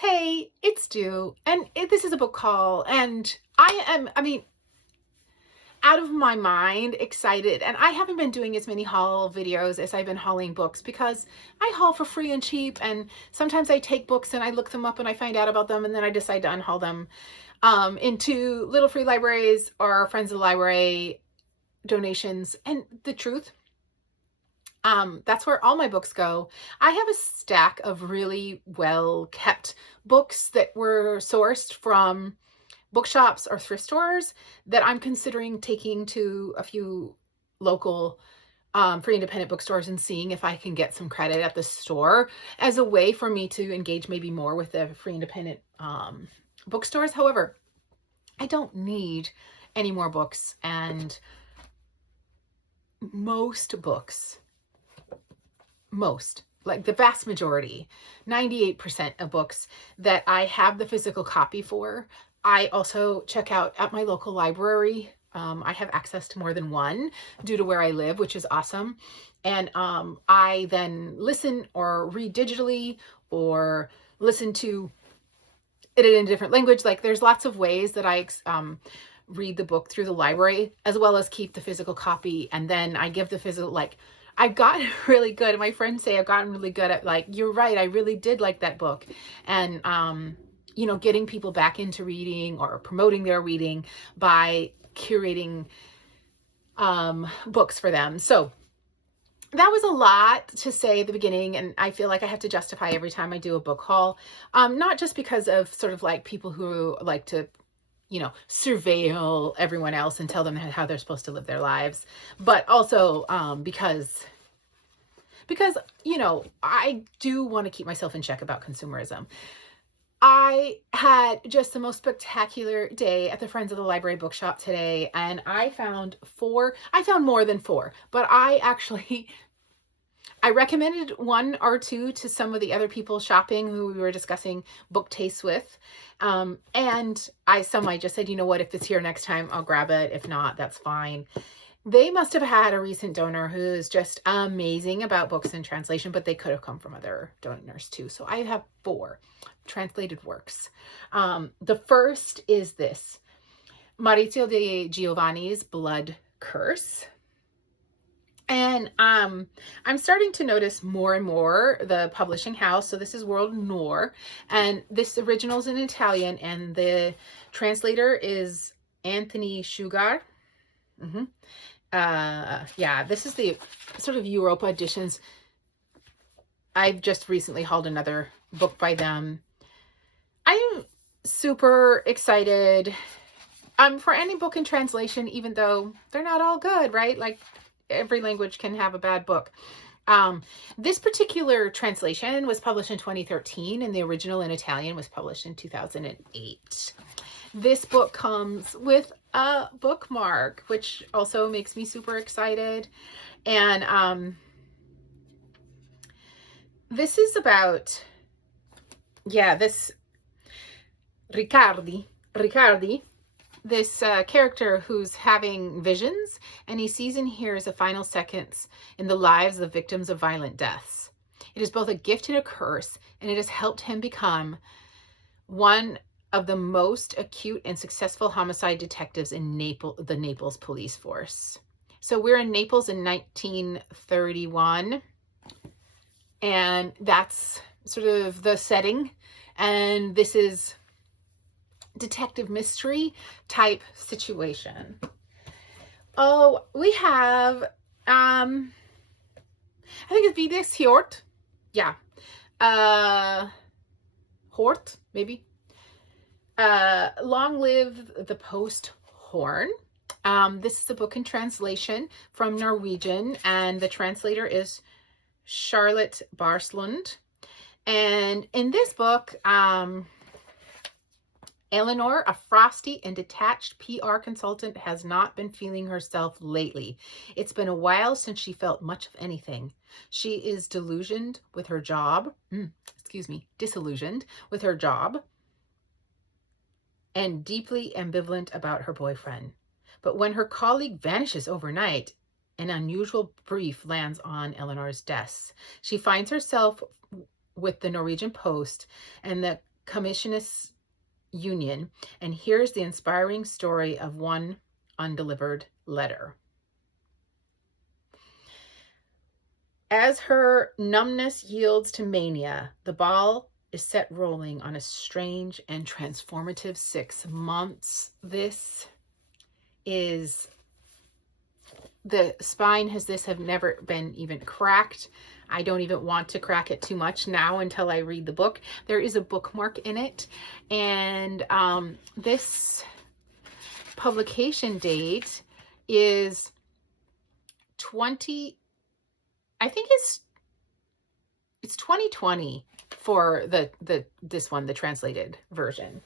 Hey, it's due, and this is a book haul, and I mean, out of my mind excited. And I haven't been doing as many haul videos as I've been hauling books because I haul for free and cheap. And sometimes I take books and I look them up and I find out about them, and then I decide to unhaul them into little free libraries or friends of the library donations. And the truth, that's where all my books go. I have a stack of really well kept books that were sourced from bookshops or thrift stores that I'm considering taking to a few local free independent bookstores and seeing if I can get some credit at the store as a way for me to engage maybe more with the free independent bookstores. However, I don't need any more books, and most, like the vast majority, 98% of books that I have the physical copy for, I also check out at my local library. I have access to more than one due to where I live, which is awesome. And I then listen or read digitally or listen to it in a different language. Like there's lots of ways that I read the book through the library, as well as keep the physical copy. And then I give the physical, like, I've gotten really good. My friends say I've gotten really good at, like, you're right, I really did like that book. And, getting people back into reading or promoting their reading by curating books for them. So that was a lot to say at the beginning, and I feel like I have to justify every time I do a book haul. Not just because of sort of like people who like to surveil everyone else and tell them how they're supposed to live their lives, but also because I do want to keep myself in check about consumerism. I had just the most spectacular day at the Friends of the Library bookshop today, and I found more than four, but I recommended one or two to some of the other people shopping who we were discussing book tastes with. And some I just said, you know what, if it's here next time, I'll grab it. If not, that's fine. They must have had a recent donor who's just amazing about books and translation, but they could have come from other donors too. So I have four translated works. The first is this, Maurizio de Giovanni's Blood Curse. And I'm starting to notice more and more the publishing house. So this is World Noir, and this original's in Italian, and the translator is Anthony Sugar. Yeah, this is the sort of Europa editions. I've just recently hauled another book by them. I'm super excited for any book in translation, even though they're not all good, right? Like every language can have a bad book. This particular translation was published in 2013, and the original in Italian was published in 2008. This book comes with a bookmark, which also makes me super excited. And this is about, this Riccardi, this character who's having visions, and he sees and hears the final seconds in the lives of victims of violent deaths. It is both a gift and a curse, and it has helped him become one of the most acute and successful homicide detectives in the Naples police force. So we're in Naples in 1931, and that's sort of the setting. And this is detective mystery type situation. Oh, we have I think it's Vides Hjort. Yeah. Hort, maybe. Long Live the Post Horn. This is a book in translation from Norwegian, and the translator is Charlotte Barslund. And in this book, Eleanor, a frosty and detached PR consultant, has not been feeling herself lately. It's been a while since she felt much of anything. She is disillusioned with her job, and deeply ambivalent about her boyfriend. But when her colleague vanishes overnight, an unusual brief lands on Eleanor's desk. She finds herself with the Norwegian Post, and the Commissionist Union, and here's the inspiring story of one undelivered letter. As her numbness yields to mania, the ball is set rolling on a strange and transformative 6 months. This is, the spine has this have never been even cracked. I don't even want to crack it too much now until I read the book. There is a bookmark in it, and this publication date is I think it's 2020 for this one, the translated version.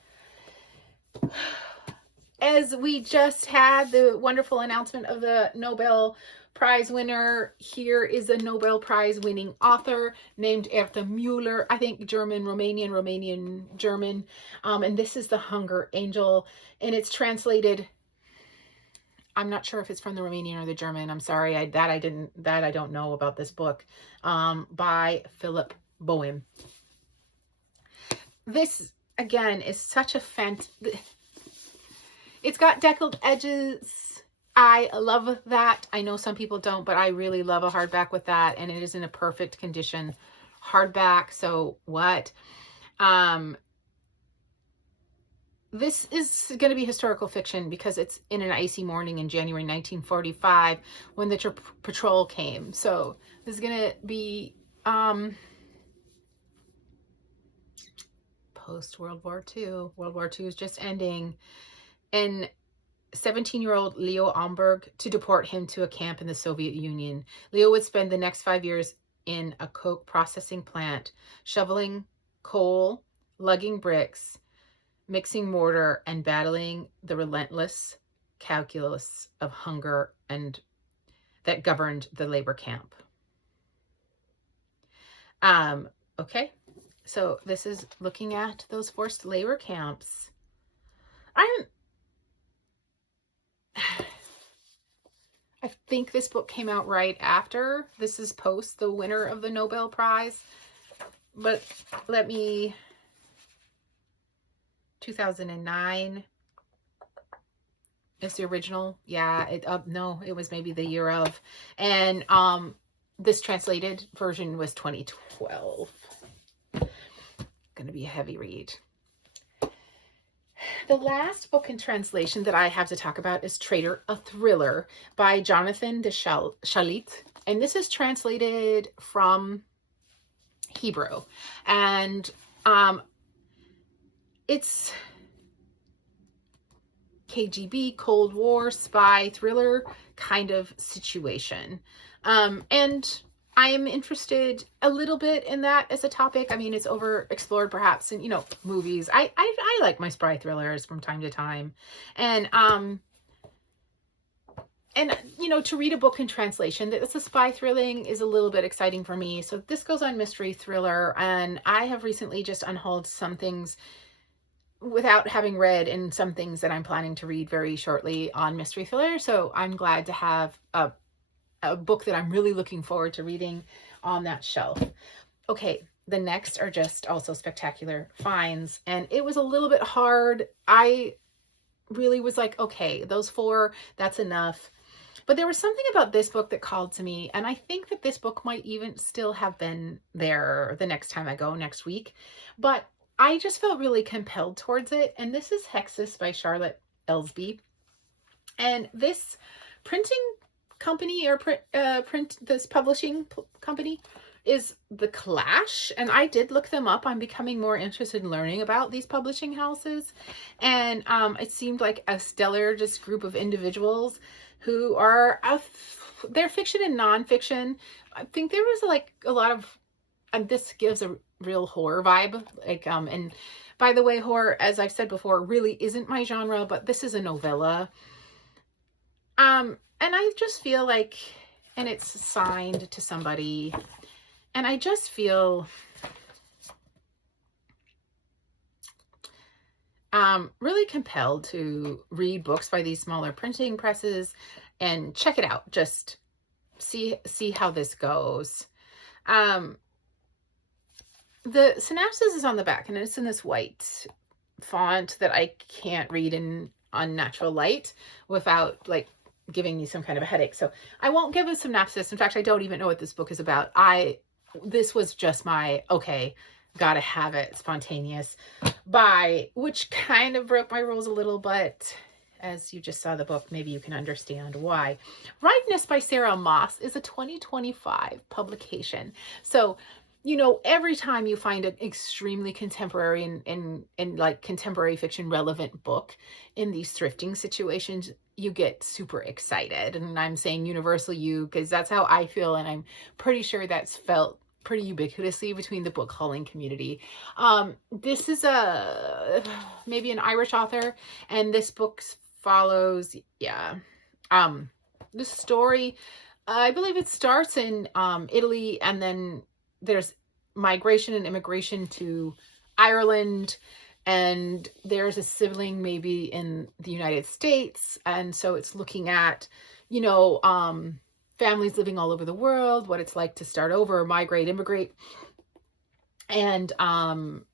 As we just had the wonderful announcement of the Nobel Prize winner, here is a Nobel Prize winning author named Erta Müller, I think Romanian, German. And this is The Hunger Angel, and it's translated, I'm not sure if it's from the Romanian or the German. I'm sorry, I don't know about this book, by Philip Boehm. This, again, is such a it's got deckled edges. I love that. I know some people don't, but I really love a hardback with that, and it is in a perfect condition hardback. So what? This is going to be historical fiction because it's in an icy morning in January 1945 when the patrol came. So this is going to be post World War II. World War II is just ending. And 17-year-old Leo Amberg to deport him to a camp in the Soviet Union. Leo would spend the next 5 years in a coke processing plant, shoveling coal, lugging bricks, mixing mortar, and battling the relentless calculus of hunger and that governed the labor camp. Okay, so this is looking at those forced labor camps. I think this book came out right after. This is post the winner of the Nobel Prize. But 2009 is the original. Yeah, no, it was maybe the year of. And this translated version was 2012. Going to be a heavy read. The last book in translation that I have to talk about is Traitor, a Thriller by Jonathan de Shalit. And this is translated from Hebrew. And it's KGB, Cold War, spy, thriller kind of situation. And I am interested a little bit in that as a topic. I mean, it's overexplored perhaps in, movies. I like my spy thrillers from time to time. And to read a book in translation that's a spy thrilling is a little bit exciting for me. So this goes on mystery thriller, and I have recently just unhauled some things without having read, and some things that I'm planning to read very shortly on mystery thriller. So I'm glad to have a book that I'm really looking forward to reading on that shelf. Okay, the next are just also spectacular finds, and it was a little bit hard. I really was like, okay, those 4, that's enough. But there was something about this book that called to me, and I think that this book might even still have been there the next time I go next week. But I just felt really compelled towards it, and this is Hexus by Charlotte Ellsby. And this printing company, or this publishing company, is The Clash, and I did look them up. I'm becoming more interested in learning about these publishing houses, and it seemed like a stellar just group of individuals who are they're fiction and nonfiction. I think there was like a lot of, and this gives a real horror vibe, like and by the way, horror, as I've said before, really isn't my genre, but this is a novella. And I just feel like, and it's signed to somebody, and I just feel really compelled to read books by these smaller printing presses and check it out. Just see how this goes. The synopsis is on the back, and it's in this white font that I can't read in unnatural light without like giving me some kind of a headache. So I won't give a synopsis. In fact, I don't even know what this book is about. This was just my, okay, gotta have it, spontaneous buy, which kind of broke my rules a little, but as you just saw the book, maybe you can understand why. Ripeness by Sarah Moss is a 2025 publication. So, you know, every time you find an extremely contemporary and like contemporary fiction relevant book in these thrifting situations, you get super excited. And I'm saying universal you because that's how I feel. And I'm pretty sure that's felt pretty ubiquitously between the book hauling community. This is maybe an Irish author, and this book follows, the story, I believe it starts in Italy, and then there's migration and immigration to Ireland, and there's a sibling maybe in the United States, and so it's looking at, you know, families living all over the world, what it's like to start over, migrate, immigrate, and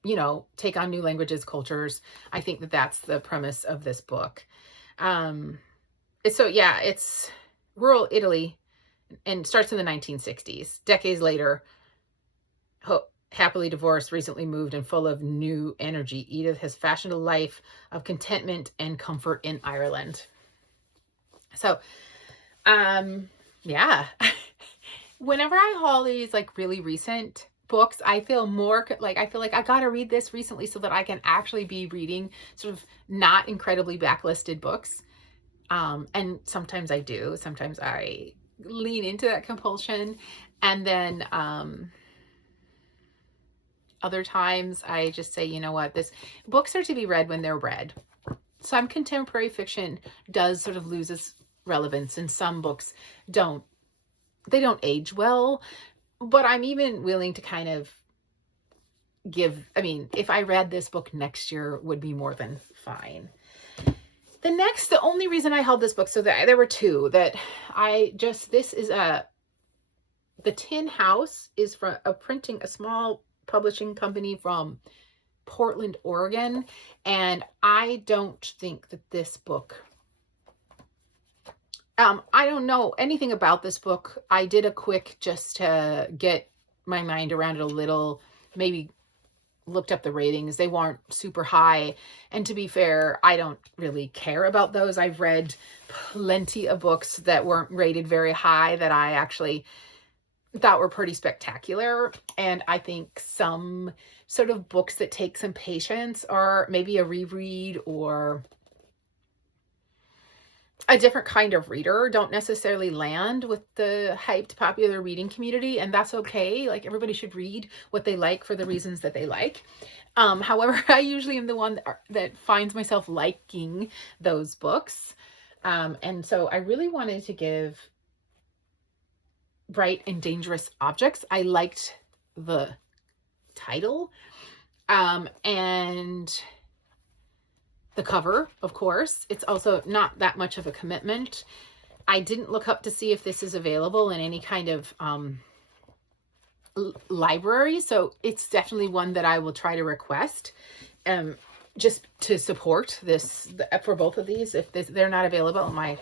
you know, take on new languages, cultures. I think that that's the premise of this book. It's rural Italy and starts in the 1960s. Decades later, happily divorced, recently moved, and full of new energy, Edith has fashioned a life of contentment and comfort in Ireland. So yeah. Whenever I haul these like really recent books, I feel more like I gotta read this recently so that I can actually be reading sort of not incredibly backlisted books. And sometimes I do. Sometimes I lean into that compulsion, and then other times I just say, you know what, this books are to be read when they're read. Some contemporary fiction does sort of lose its relevance, and some books don't age well, but I'm even willing to kind of if I read this book next year would be more than fine. The only reason I held this book, so that there were two that this is The Tin House is from a small publishing company from Portland, Oregon, and I don't think that this book, I don't know anything about this book. I did a quick just to get my mind around it a little, maybe looked up the ratings. They weren't super high. And to be fair, I don't really care about those. I've read plenty of books that weren't rated very high that I actually thought were pretty spectacular. And I think some sort of books that take some patience, or maybe a reread or a different kind of reader, don't necessarily land with the hyped popular reading community, and that's okay. Like, everybody should read what they like for the reasons that they like. However, I usually am the one that finds myself liking those books. And so I really wanted to give Bright and Dangerous Objects. I liked the title. And the cover, of course. It's also not that much of a commitment. I didn't look up to see if this is available in any kind of library, so it's definitely one that I will try to request, just to support this for both of these. If they're not available in my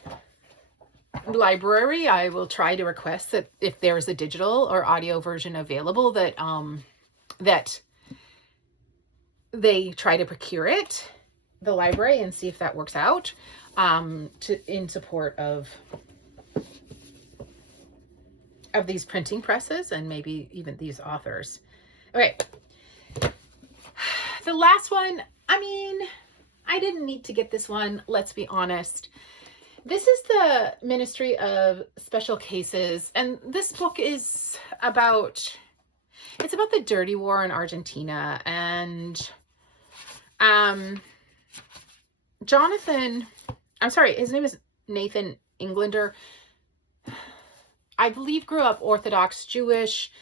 library, I will try to request that if there's a digital or audio version available, that that they try to procure it, the library, and see if that works out, in support of these printing presses and maybe even these authors. Okay. The last one, I didn't need to get this one, let's be honest. This is the Ministry of Special Cases, and this book is about the dirty war in Argentina, and his name is Nathan Englander. I believe grew up Orthodox Jewish,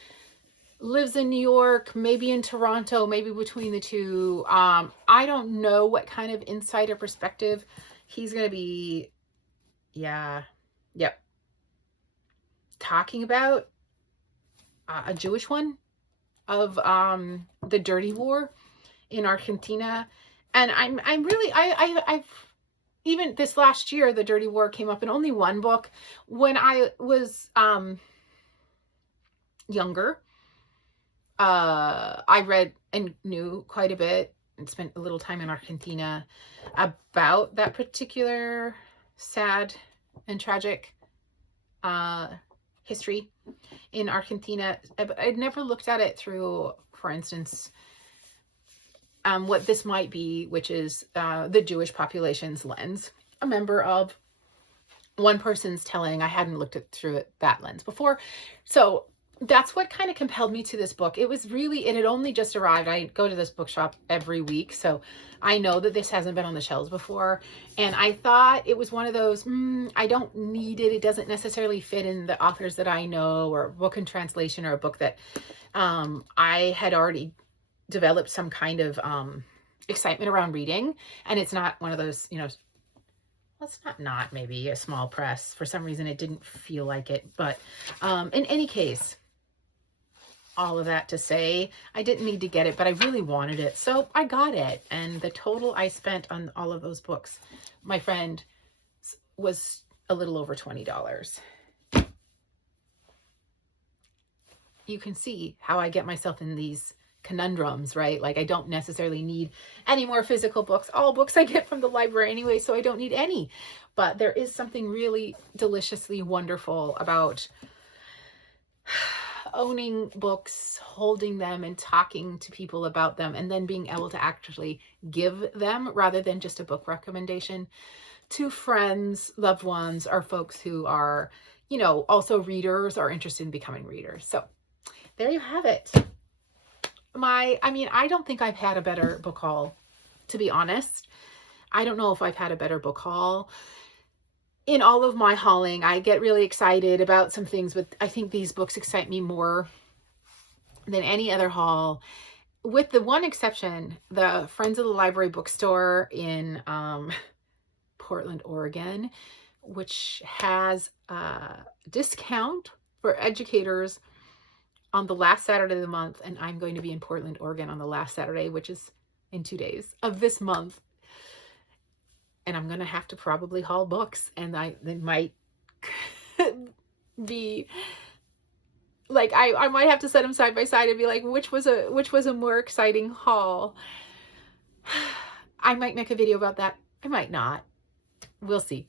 lives in New York, maybe in Toronto, maybe between the two. I don't know what kind of insider perspective he's going to be, talking about. A Jewish one. of the Dirty War in Argentina. And I'm really, I've even this last year, the Dirty War came up in only one book. When I was younger, I read and knew quite a bit and spent a little time in Argentina about that particular sad and tragic history in Argentina. But I'd never looked at it through, for instance, what this might be, which is the Jewish population's lens. A member of one person's telling, I hadn't looked at through it that lens before. So that's what kind of compelled me to this book. It was really, it had only just arrived. I go to this bookshop every week, so I know that this hasn't been on the shelves before. And I thought it was one of those, I don't need it. It doesn't necessarily fit in the authors that I know, or a book in translation, or a book that I had already developed some kind of excitement around reading. And it's not one of those, you know, well, it's not maybe a small press. For some reason, it didn't feel like it. But in any case, all of that to say, I didn't need to get it, but I really wanted it. So I got it. And the total I spent on all of those books, my friend, was a little over $20. You can see how I get myself in these conundrums, right? Like, I don't necessarily need any more physical books. All books I get from the library anyway, so I don't need any. But there is something really deliciously wonderful about owning books, holding them, and talking to people about them, and then being able to actually give them, rather than just a book recommendation, to friends, loved ones, or folks who are, you know, also readers or interested in becoming readers. So there you have it. I don't think I've had a better book haul, to be honest. I don't know if I've had a better book haul. In all of my hauling, I get really excited about some things, but I think these books excite me more than any other haul, with the one exception, the Friends of the Library bookstore in Portland, Oregon, which has a discount for educators on the last Saturday of the month. And I'm going to be in Portland, Oregon on the last Saturday, which is in 2 days of this month. And I'm going to have to probably haul books, and they might be like, I might have to set them side by side and be like, which was a more exciting haul. I might make a video about that. I might not. We'll see.